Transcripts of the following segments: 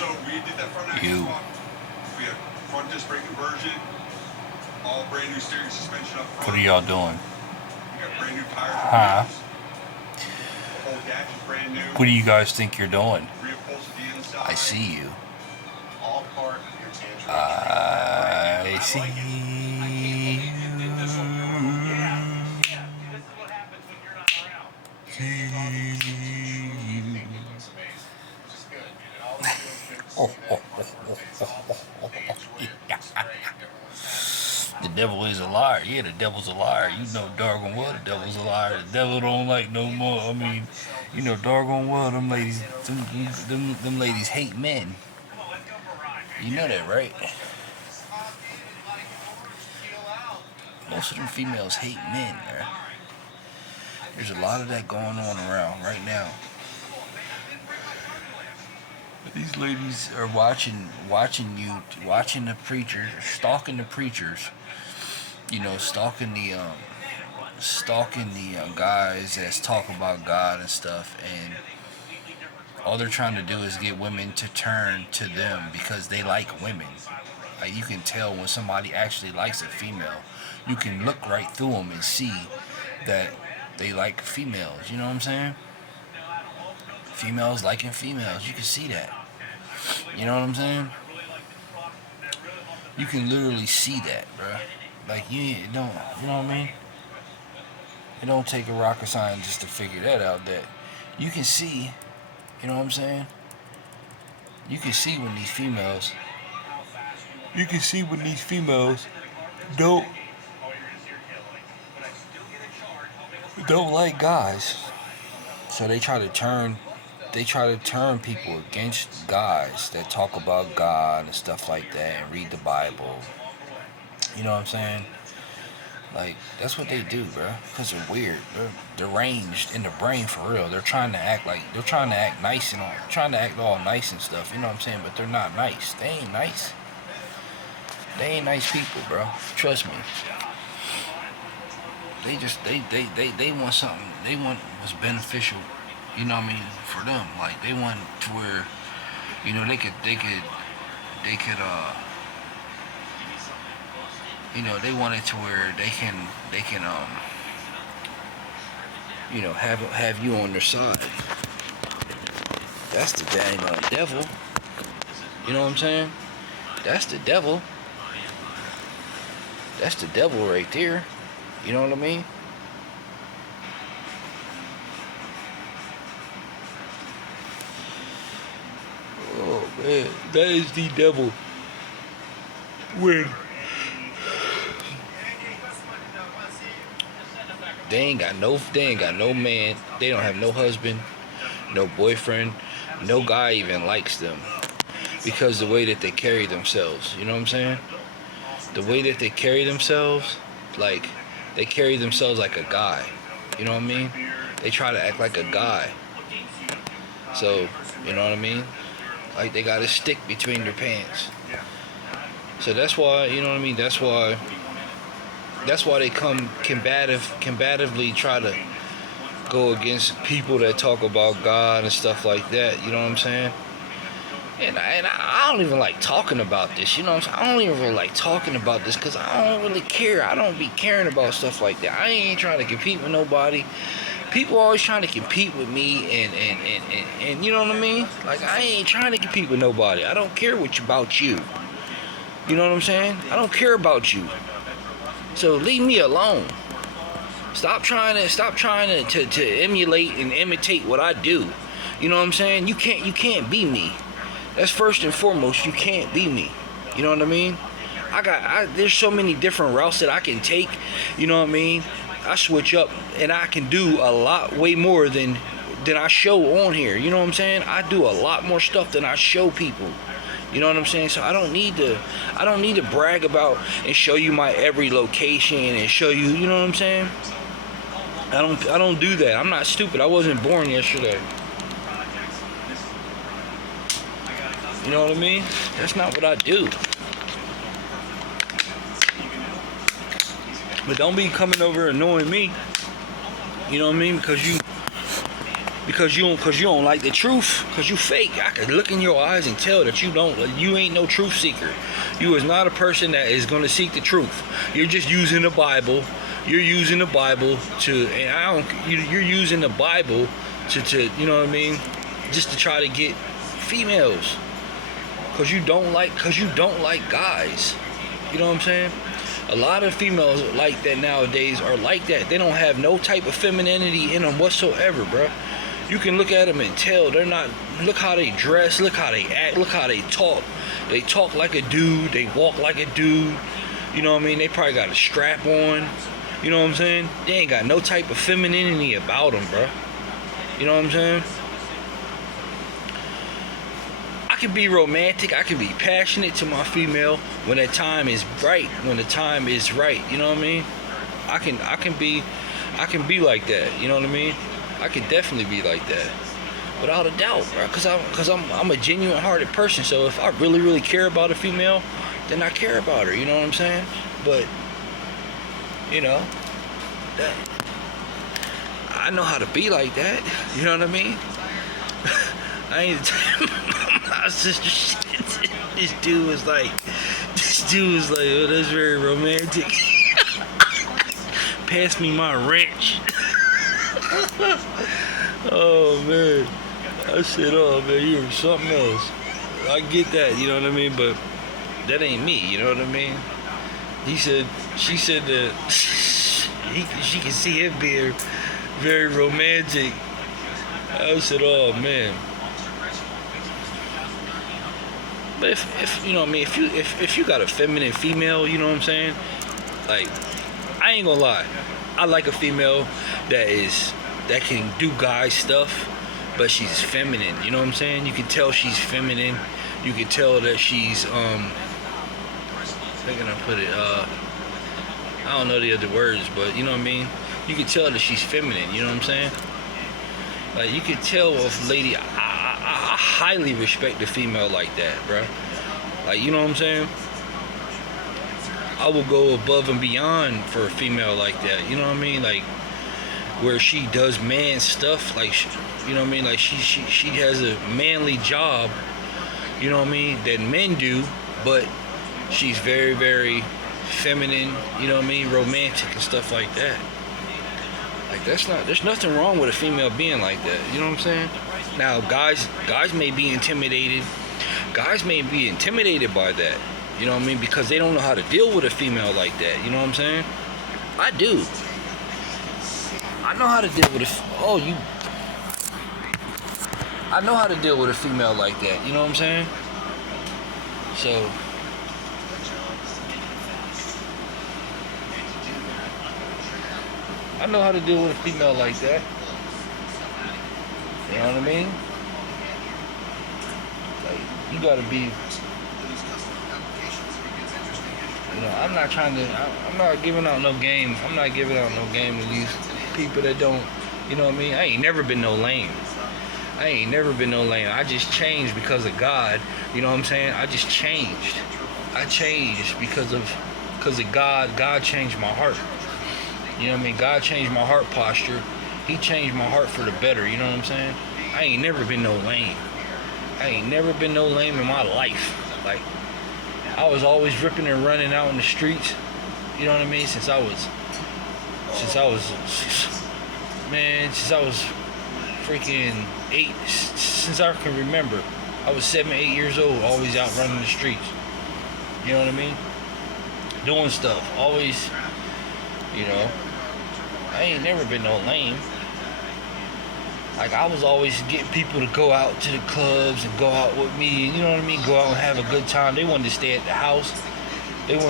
So we did that front axle swap. We have front disc brake conversion, all brand new steering suspension up front. What are y'all doing? We got brand new tires and wheels. The whole dash is brand new. What do you guys think you're doing? Reupholstered the inside. I see you. All part of your tangerine. I see you. The devil is a liar. Yeah, the devil's a liar. You know doggone well the devil's a liar. The devil don't like no more. I mean, you know doggone well them ladies, them ladies hate men. You know that, right? Most of them females hate men, right? There's a lot of that going on around right now. These ladies are watching the preachers, stalking the preachers. You know, stalking the guys that talk about God and stuff, and all they're trying to do is get women to turn to them because they like women. Like, you can tell when somebody actually likes a female. You can look right through them and see that they like females. You know what I'm saying? Females liking females. You can see that. You know what I'm saying? You can literally see that, bro. Like, you know what I mean? It don't take a rocket scientist to figure that out. That you can see. You know what I'm saying? You can see when these females. You can see when these females don't like guys, so they try to turn people against guys that talk about God and stuff like that and read the Bible. You know what I'm saying? Like, that's what they do, bro. Because they're weird. They're deranged in the brain for real. They're trying to act nice and all. Trying to act all nice and stuff. You know what I'm saying? But they're not nice. They ain't nice. They ain't nice people, bro. Trust me. They want something. They want what's beneficial. You know what I mean? For them. Like, they want to where, you know, they could you know, they want it to where they can you know, have you on their side. That's the dang devil. You know what I'm saying? That's the devil. That's the devil right there. You know what I mean? Oh man, that is the devil. When they ain't got no man, they don't have no husband, no boyfriend, no guy even likes them. Because the way that they carry themselves, you know what I'm saying? The way that they carry themselves, like, they carry themselves like a guy. You know what I mean? They try to act like a guy. So, you know what I mean? Like, they got a stick between their pants. So that's why, you know what I mean? That's why they come combatively try to go against people that talk about God and stuff like that. You know what I'm saying? And I don't even like talking about this, you know what I'm saying? I don't even really like talking about this because I don't really care. I don't be caring about stuff like that. I ain't trying to compete with nobody. People always trying to compete with me and you know what I mean? Like, I ain't trying to compete with nobody. I don't care about you. You know what I'm saying? I don't care about you. So leave me alone. Stop trying to emulate and imitate what I do. You know what I'm saying? You can't be me. That's first and foremost. You can't be me. You know what I mean? There's so many different routes that I can take. You know what I mean? I switch up and I can do a lot way more than I show on here. You know what I'm saying? I do a lot more stuff than I show people. You know what I'm saying? So I don't need to brag about and show you my every location and show you, you know what I'm saying? I don't do that. I'm not stupid. I wasn't born yesterday. You know what I mean? That's not what I do. But don't be coming over annoying me. You know what I mean? Because because you don't like the truth, because you fake. I can look in your eyes and tell that you ain't no truth seeker. You is not a person that is going to seek the truth. You're just using the Bible. You're using the Bible you're using the Bible to you know what I mean, just to try to get females, because you don't like guys. You know what I'm saying? A lot of females like that nowadays are like that. They don't have no type of femininity in them whatsoever, bro. You can look at them and tell they're not. Look how they dress, look how they act, look how they talk. They talk like a dude, they walk like a dude. You know what I mean? They probably got a strap on. You know what I'm saying? They ain't got no type of femininity about them, bro. You know what I'm saying? I can be romantic, I can be passionate to my female when the time is right, when the time is right. You know what I mean? I can be like that. You know what I mean? I can definitely be like that, without a doubt, bro. Cause I'm a genuine-hearted person. So if I really care about a female, then I care about her. You know what I'm saying? But you know, I know how to be like that. You know what I mean? I ain't my sister shit. This dude was like, oh, that's very romantic. Pass me my wrench. Oh man. I said, oh man, you're something else. I get that, you know what I mean, but that ain't me, you know what I mean? She said that she can see him being very romantic. I said, oh man. But if you know what I mean, if you got a feminine female, you know what I'm saying? Like, I ain't gonna lie, I like a female that can do guy stuff, but she's feminine. You know what I'm saying? You can tell she's feminine. You can tell that she's how can I put it? I don't know the other words, but you know what I mean? You can tell that she's feminine. You know what I'm saying? Like, you can tell if lady. I highly respect a female like that, bro. Like, you know what I'm saying? I will go above and beyond for a female like that. You know what I mean? Like, where she does man stuff. Like, you know what I mean? Like, she has a manly job. You know what I mean? That men do, but she's very, very feminine. You know what I mean? Romantic and stuff like that. Like, there's nothing wrong with a female being like that. You know what I'm saying? Now, guys may be intimidated. Guys may be intimidated by that. You know what I mean? Because they don't know how to deal with a female like that. You know what I'm saying? I do. I know how to deal with I know how to deal with a female like that. You know what I'm saying? So, I know how to deal with a female like that. You know what I mean? Like, you gotta be, you know, I'm not giving out no game. I'm not giving out no game to these people that don't, you know what I mean? I ain't never been no lame. I just changed because of God. You know what I'm saying? I just changed. I changed because of God. God changed my heart. You know what I mean? God changed my heart posture. He changed my heart for the better. You know what I'm saying? I ain't never been no lame. In my life. Like, I was always ripping and running out in the streets. You know what I mean? Since I was freaking 8, since I can remember. I was 7, 8 years old, always out running the streets. You know what I mean? Doing stuff, always, you know. I ain't never been no lame. Like, I was always getting people to go out to the clubs and go out with me, you know what I mean? Go out and have a good time. They wanted to stay at the house. They didn't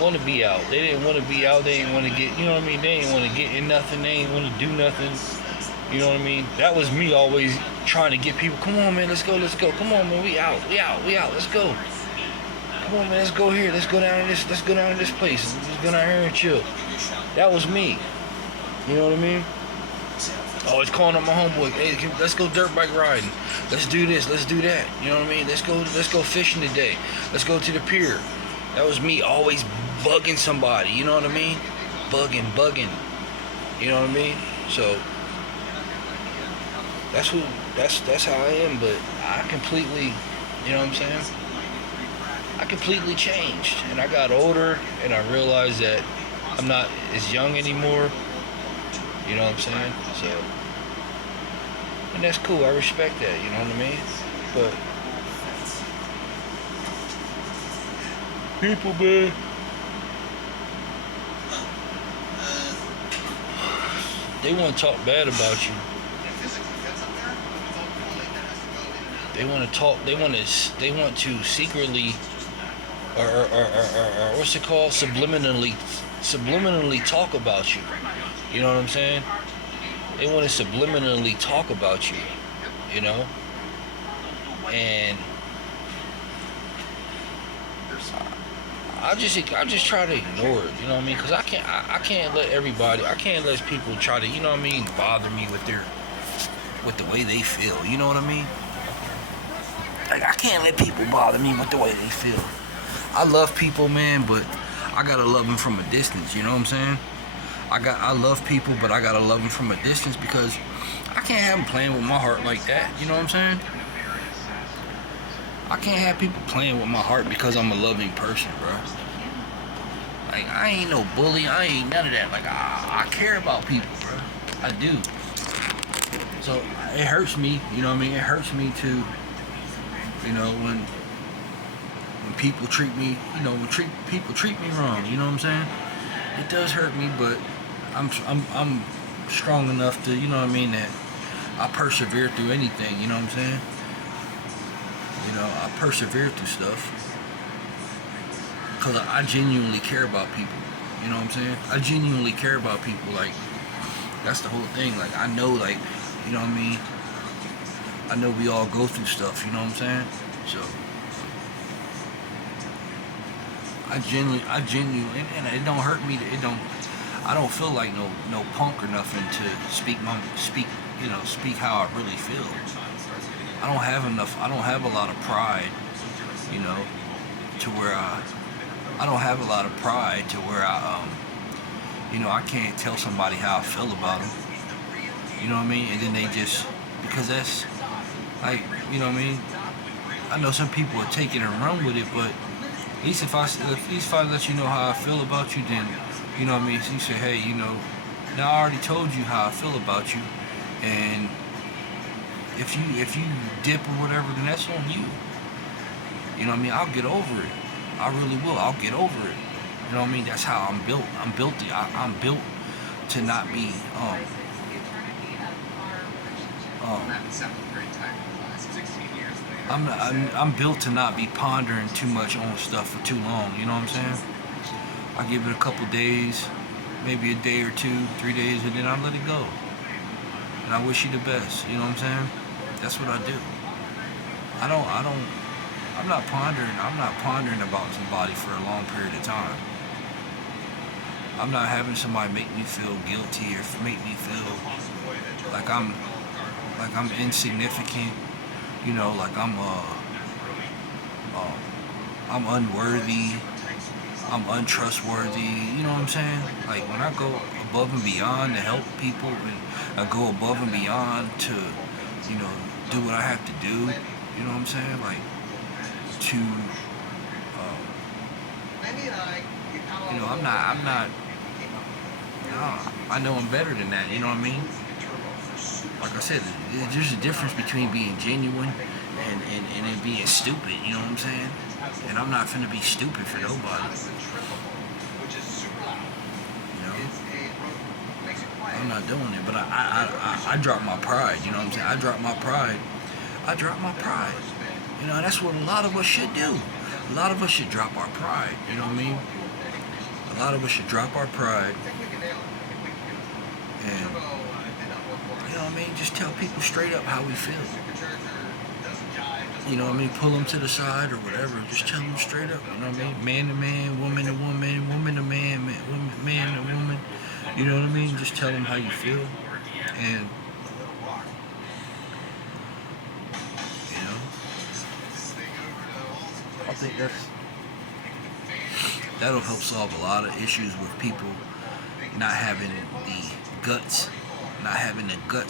want to be out. They didn't want to be out. They didn't want to get, you know what I mean? They didn't want to get in nothing. They didn't want to do nothing. You know what I mean? That was me always trying to get people, come on, man, let's go. Come on, man, we out, let's go. Come on, man, let's go here. Let's go down to this place. Let's go down here and chill. That was me. You know what I mean? Always calling up my homeboy, hey, let's go dirt bike riding. Let's do this, let's do that. You know what I mean? Let's go fishing today. Let's go to the pier. That was me always bugging somebody, you know what I mean? Bugging. You know what I mean? So, That's how I am. But I completely, you know what I'm saying? I completely changed, and I got older, and I realized that I'm not as young anymore. You know what I'm saying? So, and that's cool. I respect that. You know what I mean? But people, man, they want to talk bad about you. They want to talk. They want to secretly, or what's it called? Subliminally talk about you. You know what I'm saying? They want to subliminally talk about you. You know, and I just try to ignore it. You know what I mean? Because I can't let everybody. I can't let people try to. You know what I mean? Bother me with the way they feel. You know what I mean? Like, I can't let people bother me with the way they feel. I love people, man, but I gotta love them from a distance. You know what I'm saying? I love people, but I gotta love them from a distance because I can't have them playing with my heart like that. You know what I'm saying? I can't have people playing with my heart because I'm a loving person, bro. Like, I ain't no bully. I ain't none of that. Like, I care about people, bro. I do. So it hurts me. You know what I mean? It hurts me to. You know, when people treat me, you know, when people treat me wrong, you know what I'm saying? It does hurt me, but I'm strong enough to, you know what I mean, that I persevere through anything, you know what I'm saying? You know, I persevere through stuff because I genuinely care about people, you know what I'm saying? I genuinely care about people, like, that's the whole thing. Like, I know, like, you know what I mean? I know we all go through stuff, you know what I'm saying? So I genuinely, and it don't hurt me. I don't feel like no punk or nothing to speak, you know, speak how I really feel. I don't have a lot of pride, you know, to where I don't have a lot of pride to where you know, I can't tell somebody how I feel about them. You know what I mean? And then they just, because that's, like, you know what I mean? I know some people will take it and run with it, but at least if I let you know how I feel about you, then, you know what I mean? So you say, hey, you know, now I already told you how I feel about you, and if you dip or whatever, then that's on you. You know what I mean? I'll get over it. I really will. I'll get over it. You know what I mean? That's how I'm built. I'm built to not be I'm built to not be pondering too much on stuff for too long, you know what I'm saying? I give it a couple days, maybe a day or 2, 3 days, and then I let it go. And I wish you the best, you know what I'm saying? That's what I do. I'm not pondering about somebody for a long period of time. I'm not having somebody make me feel guilty or make me feel like I'm insignificant, you know, like I'm unworthy, I'm untrustworthy, you know what I'm saying? Like, when I go above and beyond to help people, and I go above and beyond to, you know, do what I have to do, you know what I'm saying? Like, to, you know, I'm not, I know I'm better than that, you know what I mean? Like I said, there's a difference between being genuine and it being stupid, you know what I'm saying? And I'm not finna be stupid for nobody. You know? I'm not doing it, but I drop my pride, you know what I'm saying? I drop my pride. You know, that's what a lot of us should do. A lot of us should drop our pride, you know what I mean? A lot of us should drop our pride and, you know what I mean, just tell people straight up how we feel. You know what I mean? Pull them to the side or whatever. Just tell them straight up. You know what I mean? Man to man, woman to woman, woman to man, man to woman. You know what I mean? Just tell them how you feel. And, you know, I think that'll help solve a lot of issues with people not having the guts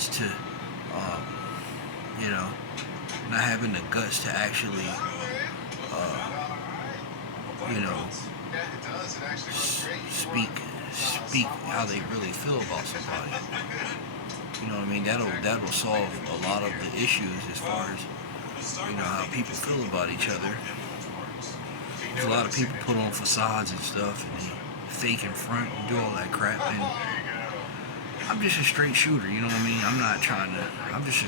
to you know, not having the guts to actually, you know, speak how they really feel about somebody. You know what I mean? That'll solve a lot of the issues as far as, you know, how people feel about each other. There's a lot of people put on facades and stuff, and they fake in front and do all that crap. And I'm just a straight shooter. You know what I mean? I'm just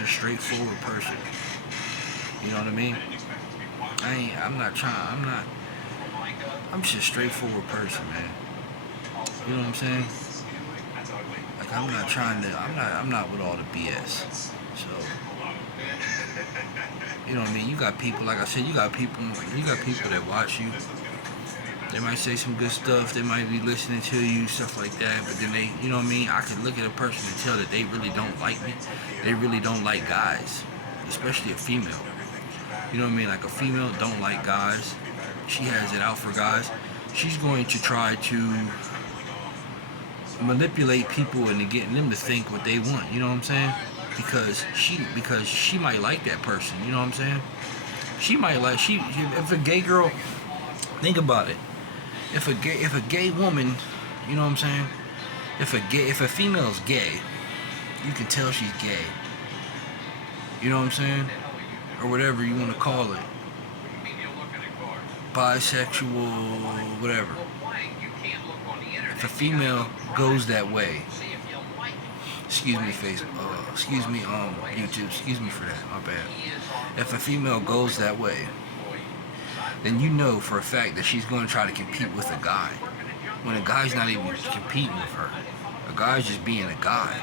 a straightforward person. You know what I mean? I'm just a straightforward person, man. You know what I'm saying? Like, I'm not with all the BS. So, you know what I mean? You got people, like I said, you got people that watch you. They might say some good stuff. They might be listening to you, stuff like that. But then they, you know what I mean? I can look at a person and tell that they really don't like me. They really don't like guys, especially a female. You know what I mean? Like, a female don't like guys. She has it out for guys. She's going to try to manipulate people into getting them to think what they want. You know what I'm saying? Because she might like that person. You know what I'm saying? If a gay girl, think about it. If a gay woman, you know what I'm saying? If a female's gay, you can tell she's gay. You know what I'm saying? Or whatever you want to call it. Bisexual, whatever. If a female goes that way, excuse me, YouTube, excuse me for that, my bad. If a female goes that way, then you know for a fact that she's going to try to compete with a guy. When a guy's not even competing with her. A guy's just being a guy.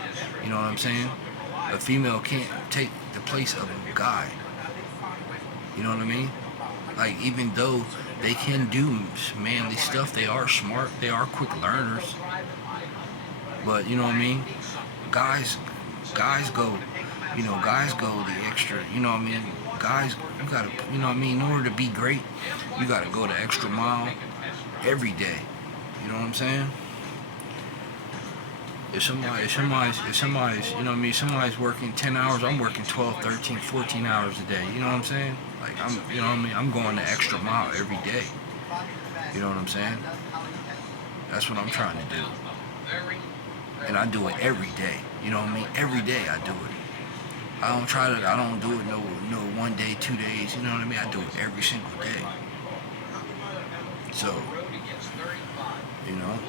You know what I'm saying? A female can't take the place of a guy. You know what I mean? Like, even though they can do manly stuff, they are smart, they are quick learners. But, you know what I mean? Guys go the extra, you know what I mean? Guys, you gotta, you know what I mean? In order to be great, you gotta go the extra mile every day. You know what I'm saying? If somebody's, you know what I mean? Somebody's working 10 hours, I'm working 12, 13, 14 hours a day. You know what I'm saying? Like, you know what I mean? I'm going the extra mile every day. You know what I'm saying? That's what I'm trying to do. And I do it every day. You know what I mean? Every day I do it. I don't do it no 1 day, 2 days. You know what I mean? I do it every single day. So, you know.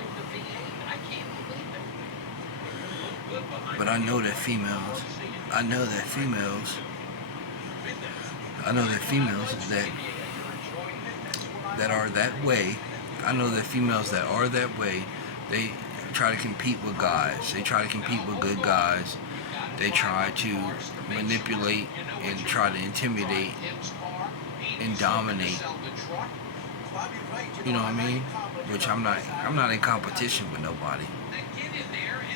But I know that females that are that way, they try to compete with guys. They try to compete with good guys. They try to manipulate and try to intimidate and dominate. You know what I mean? Which I'm not in competition with nobody.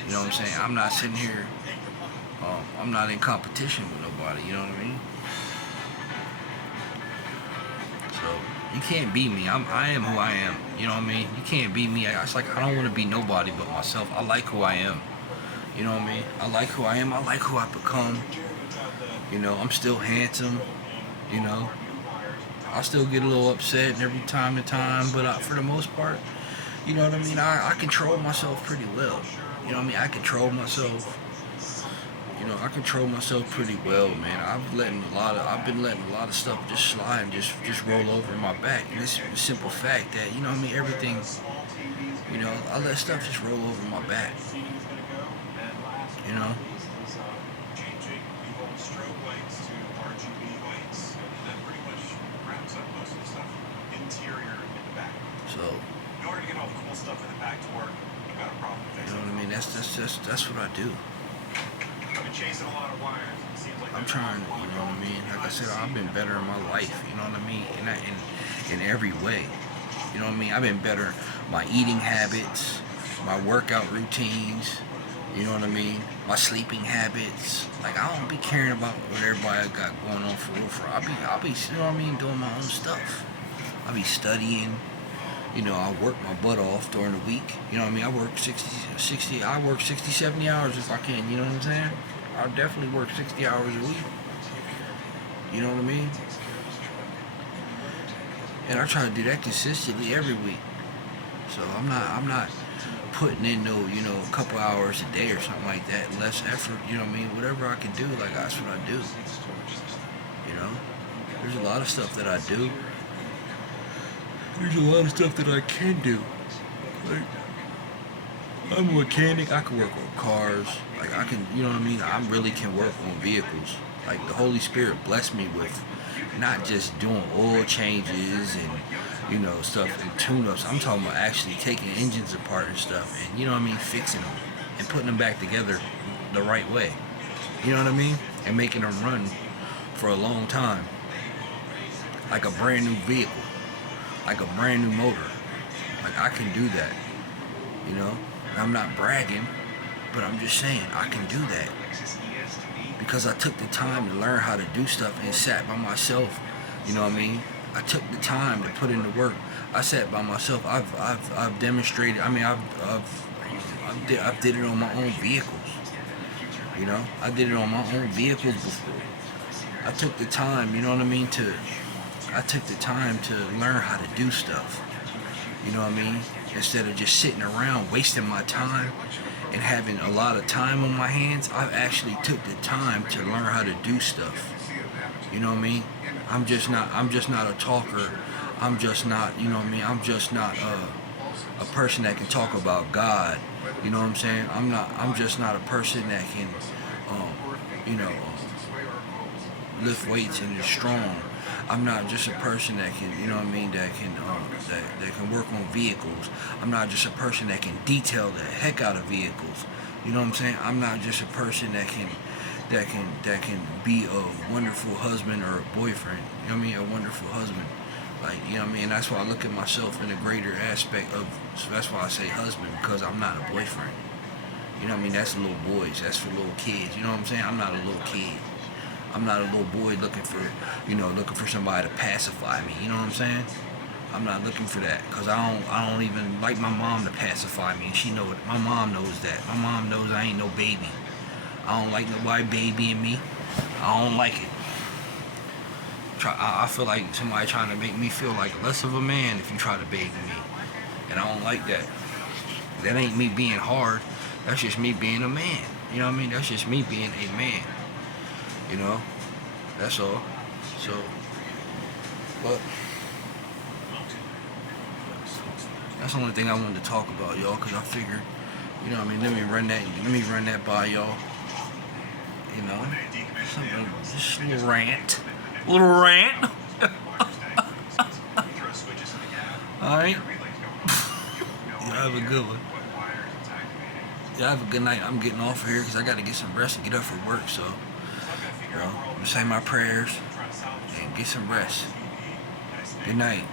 You know what I'm saying? I'm not sitting here, I'm not in competition with nobody, you know what I mean? So, you can't beat me. I am who I am, you know what I mean? You can't beat me. It's like, I don't want to be nobody but myself. I like who I am, you know what I mean? I like who I am. I like who I become. You know, I'm still handsome, you know? I still get a little upset every time to time, but for the most part, you know what I mean? I control myself pretty well. You know what I mean? I control myself. You know, I control myself pretty well, man. I've been letting a lot of stuff just slide and just roll over my back. And it's a simple fact that, you know what I mean, everything, you know, I let stuff just roll over my back. You know? So, in order to get all the cool stuff in the back to work, you got a problem. You know what I mean? That's what I do. I've been chasing a lot of wires. It seems like I'm trying, you know what I mean? Like I said, I've been better in my life, you know what I mean? In every way. You know what I mean? I've been better my eating habits, my workout routines, you know what I mean? My sleeping habits. Like, I don't be caring about what everybody got going on for real. I'll be, you know what I mean, doing my own stuff. I'll be studying. You know, I work my butt off during the week. You know what I mean? I work 60, 70 hours if I can. You know what I'm saying? I'll definitely work 60 hours a week. You know what I mean? And I try to do that consistently every week. So I'm not putting in no, a couple hours a day or something like that. Less effort, you know what I mean? Whatever I can do, like that's what I do. You know? There's a lot of stuff that I do. There's a lot of stuff that I can do. Like, I'm a mechanic. I can work on cars. Like I can, you know what I mean? I really can work on vehicles. Like the Holy Spirit blessed me with not just doing oil changes and stuff and tune-ups. I'm talking about actually taking engines apart and stuff and fixing them and putting them back together the right way. You know what I mean? And making them run for a long time, like a brand new vehicle, like a brand new motor. Like I can do that. You know, I'm not bragging, but I'm just saying I can do that because I took the time to learn how to do stuff and sat by myself. You know what I mean? I took the time to put in the work. I sat by myself. I've demonstrated. I mean, I've did it on my own vehicles. You know, I did it on my own vehicles before. I took the time. You know what I mean? I took the time to learn how to do stuff. You know what I mean? Instead of just sitting around wasting my time and having a lot of time on my hands, I actually took the time to learn how to do stuff. You know what I mean? I'm just not a talker. I'm just not, you know what I mean? I'm just not a person that can talk about God. You know what I'm saying? I'm just not a person that can, lift weights and is strong. I'm not just a person that can, you know what I mean, that can work on vehicles. I'm not just a person that can detail the heck out of vehicles. You know what I'm saying? I'm not just a person that can be a wonderful husband or a boyfriend. You know what I mean? A wonderful husband. Like, you know what I mean? That's why I look at myself in a greater aspect of, so that's why I say husband, because I'm not a boyfriend. You know what I mean? That's little boys. That's for little kids. You know what I'm saying? I'm not a little kid. I'm not a little boy looking for somebody to pacify me. You know what I'm saying? I'm not looking for that because I don't even like my mom to pacify me, and she know it. My mom knows that. My mom knows I ain't no baby. I don't like nobody babying me. I don't like it. I feel like somebody trying to make me feel like less of a man if you try to baby me, and I don't like that. That ain't me being hard. That's just me being a man. You know what I mean? That's just me being a man. You know, that's all. So, but that's the only thing I wanted to talk about, y'all, because I figured, you know what I mean, let me run that by y'all. You know, just a little rant. Alright? Y'all have a good one. Y'all have a good night. I'm getting off of here because I got to get some rest and get up for work, so. I'm gonna say my prayers and get some rest. Good night.